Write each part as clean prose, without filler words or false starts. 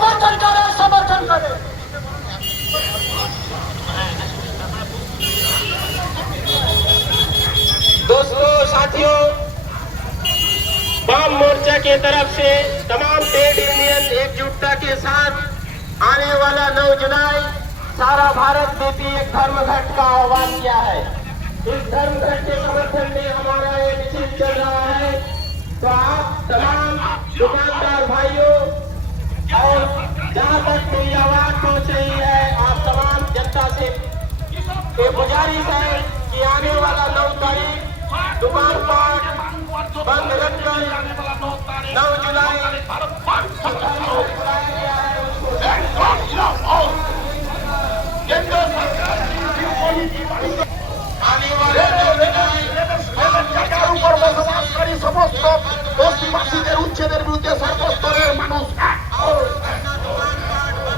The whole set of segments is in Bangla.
समर्थन करे। दोस्तों, साथियों, वाम मोर्चा के तरफ से तमाम ट्रेड यूनियन एकजुटता के साथ आने वाला 9 जुलाई सारा भारत व्यापी एक धर्मघट का आह्वान किया है। इस धर्मघट के समर्थन में हमारा ये मिছিল चल रहा है। तो आप तमाम दुकानदार भाइयों और जहां तक मेरी आवाज पहुंच रही है, आप तमाम जनता से गुजारिश है कि आने वाला 9 तारीख दुकान पाट बंद रखकर 9 जुलाई आने वाले 9 जुलाई জায়গার উপর বসবাসকারী সমস্ত বস্তিবাসীদের উচ্ছেদের বিরুদ্ধে সর্বস্তরের মানুষ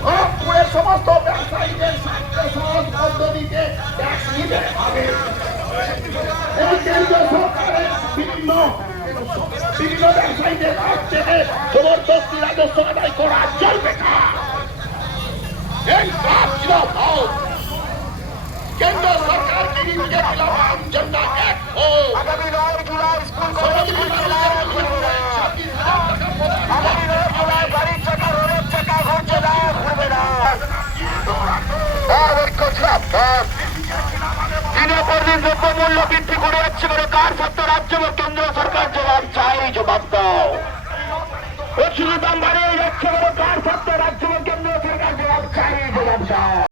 খড়গপুরের সমস্ত ব্যবসায়ীদের স্বার্থে সহজ পদ্ধতিতে ট্যাক্স নিতে হবে। এই কেন্দ্রীয় সরকারের বিভিন্ন ব্যবসায়ীদের কাছ থেকে জবরদস্তি রাজস্ব আদায় করা চলবে না। এই কাজ কেন্দ্র সরকারকে নিয়ে দিলাম জেন্ডা এক ও আগামী 9 জুলাই স্কুল কলেজ আগামী 9 জুলাই গাড়ির চাকা রোডের চাকা ঘুরছে না, ঘুরবে না। দিনের পর দিন দ্রব্যমূল্য বৃদ্ধি করে যাচ্ছে, করে কার সত্য রাজ্য ও কেন্দ্র সরকার জবাব চাই, জবাব দাও। ওষুধের দাম বাড়িয়ে যাচ্ছে, কার সত্য রাজ্য ও কেন্দ্র সরকার জবাব চাই, জবাব দাও।